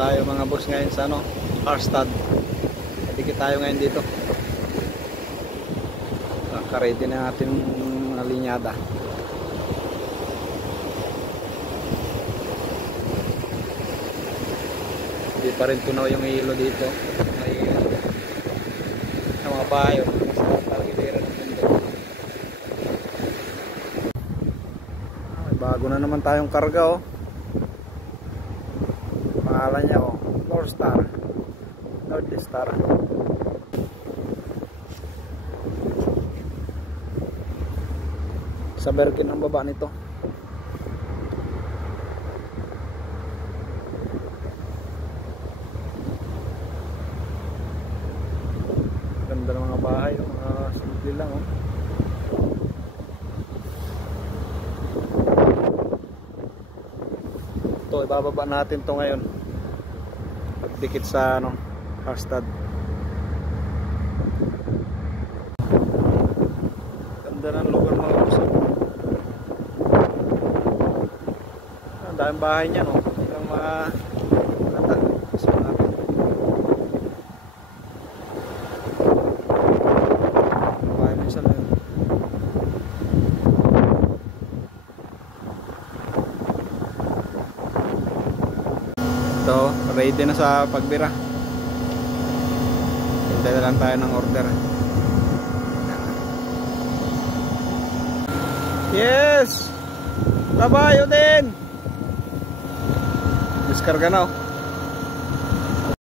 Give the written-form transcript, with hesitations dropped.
tayo mga boss ngayon sa ano, Karstad. Dikit tayo ngayon dito. Naka-ready na natin mga linyada. Hindi pa rin tunaw yung hilo dito. May mga bahay, mas targetiran ng mundo. Bago na naman tayong karga, oh. Pangalan niya, oh, North Star. Sa Birkin ang baba nito. Ganda ng mga bahay, mga simple lang, oh. Ito, ibababa natin to ngayon. Pagdikit sa ano, Karstad. Ganda ng lugar mga gusto. Ang daming bahay niya, no? Ilang mga kata. So, natin. Bahay minsan na yun. Ito, ready na sa pagbira. Hintay na lang tayo ng order. Yes! Tabayo din! Diskarga na, oh.